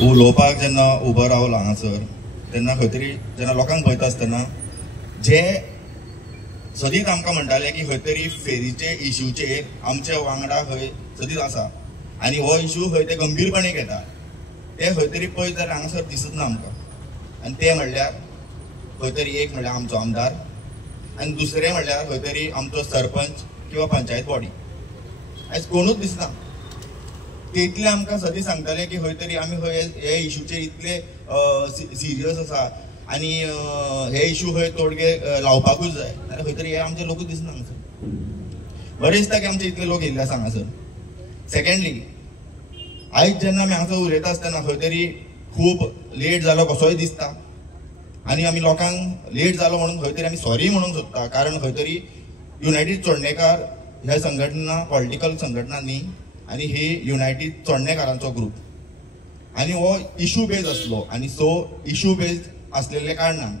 उलोवपाक जेन्ना उबो रावलो हांगासर तेन्ना खंय तरी जेन्ना लोकांक पळयता आसतना जे सदींच आमकां म्हणटाले की खंय तरी फेरीचे इश्यूचेर आमचे वांगडा खंय सदींच आसा आनी हो इश्यू खंय ते गंभीरपणे घेता ते खंय तरी पळयत जाल्यार हांगासर दिसत ना आमकां. आनी ते म्हणल्यार खंय तरी एक म्हणल्यार आमचो आमदार आनी दुसरें म्हणल्यार खंय तरी आमचो सरपंच किंवा पंचायत बॉडी. आयज कोणूच दिसना. ते इतले आमकां सदी सांगताले की खंय तरी आमी खंय हे इश्यूचेर इतले सिरियस आसा आनी हे इश्यू खंय तोडगे लावपाकूच जाय जाल्यार खंय तरी हे आमचे लोकूच दिसना हांगासर. बरें दिसता की आमचे इतले लोक येयल्ले आसा हांगासर. सेकंडली आयज जेन्ना आमी हांगासर उलयता आसतना खंय तरी खूब लेट जालो कसोय दिसता आनी आमी लोकांक लेट जालो म्हणून खंय तरी आमी सॉरी म्हणूंक सोदता. कारण खंय तरी युनायटेड चोडणेकार ह्या संघटना पॉलिटिकल संघटना न्ही आनी ही युनायटेड चोडणेकारांचो ग्रूप आनी हो इश्यू बेज आसलो आनी सो इश्यू बेज आसलेले कारणान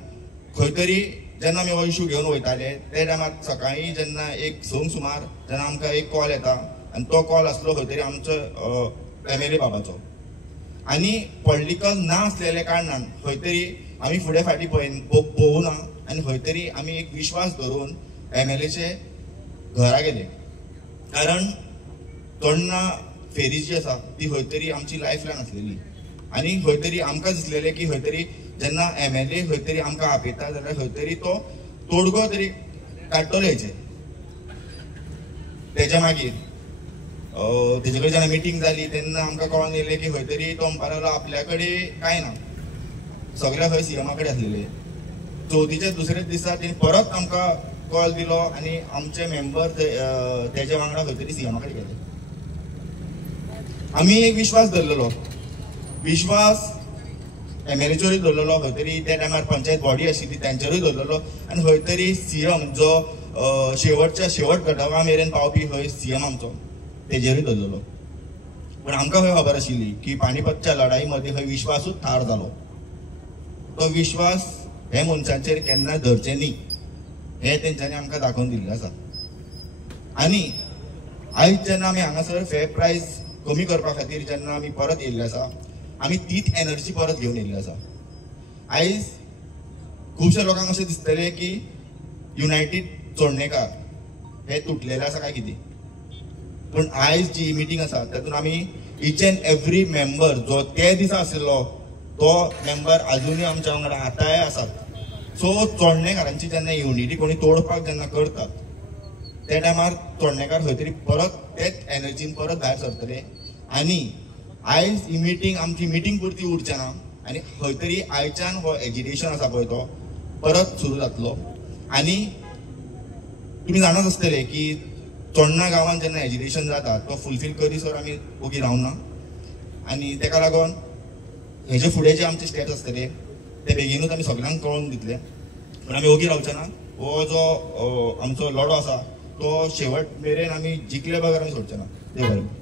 खंय तरी जेन्ना आमी हो इश्यू घेवन वयताले ते टायमार सकाळीं जेन्ना एक 2 सुमार जेन्ना आमकां एक कॉल येता आनी तो कॉल आसलो खंय तरी आमचो एमएलए बाबाचो आनी पॉलिटिकल ना आसलेले कारणान खंय तरी आमी फुडें फाटीं पळोवना आनी खंय तरी आमी एक विश्वास धरून एमएलएचे घरा गेले. कारण चोडणा फेरी जी आसा ती खंय तरी आमची लायफ लायन आसलेली आनी खंय तरी आमकां दिसलेलें की खंय तरी जेन्ना एमएलए खंय तरी आमकां आपयता जाल्यार खंय तरी तो तोडगो तरी काडटलो हेचे. तेच्या मागीर तेजे कडेन जेन्ना मिटींग जाली तेन्ना आमकां कळोन येयलें की खंय तरी तो म्हणपाक लागलो आपल्या कडेन कांय ना, सगळे खंय सीएमा कडेन आसलेले. चवथीच्या दुसऱ्याच दिसा तेणी परत आमकां कॉल दिलो आनी आमचे मेंबर तेजे वांगडा खंय तरी सीएमा कडेन गेले. आमी एक विश्वास धरलेलो, विश्वास एमएलएचेरूय धरलेलो, खंय तरी त्या टायमार पंचायत बॉडी आशिल्ली तेंचेरूय धरलेलो आनी खंय तरी सीएम जो शेवटच्या शेवट घटका मेरेन पावपी खंय सीएम आमचो तेजेरूय धरलेलो. पण आमकां खंय खबर आशिल्ली की पानिपतच्या लढाई मध्ये खंय विश्वासूच ठार जालो. तो विश्वास हे मनशांचेर केन्ना धरचे न्ही हे तेंच्यांनी आमकां दाखोवन दिल्लें आसा. आनी आयज जेन्ना आमी हांगासर फेअर प्रायस कमी करपा खातीर जेन्ना आमी परत येयल्ले आसा आमी तीच एनर्जी परत घेवन येयल्ले आसा. आयज खुबशे लोकांक अशें दिसतलें की युनायटेड चोडणेकार हे तुटलेले आसा काय कितें. पूण आयज जी मिटींग आसा तातूंत आमी इच एंड एवरी मेंबर जो त्या दिसा आशिल्लो तो मेंबर आजुनूय आमच्या वांगडा आतांय आसात. सो चोडणेकारांची जेन्ना युनिटी कोणी तोडपाक जेन्ना करतात त्या टायमार चोडणेकार खंय तरी परत तेच एनर्जीन परत भायर सरतले. आनी आयज ही मिटींग आमची मिटींग पुरती उरचे ना आनी खंय तरी आयच्यान हो एजिटेशन आसा पळय तो परत सुरू जातलो. आनी तुमी जाणत आसतले की चोडणा गांवांत जेन्ना एजिटेशन जाता तो फुलफील करीसर आमी ओगी रावना आनी तेका लागोन हेजे फुडें जे आमचे स्टेप्स आसतले ते बेगीनूच आमी सगळ्यांक कळोवन दितले. पण आमी ओगी रावचे ना. हो जो आमचो लढो आसा तो शेवट मेरेन आमी जिखले बगर आमी सोडचे ना. देव बरें.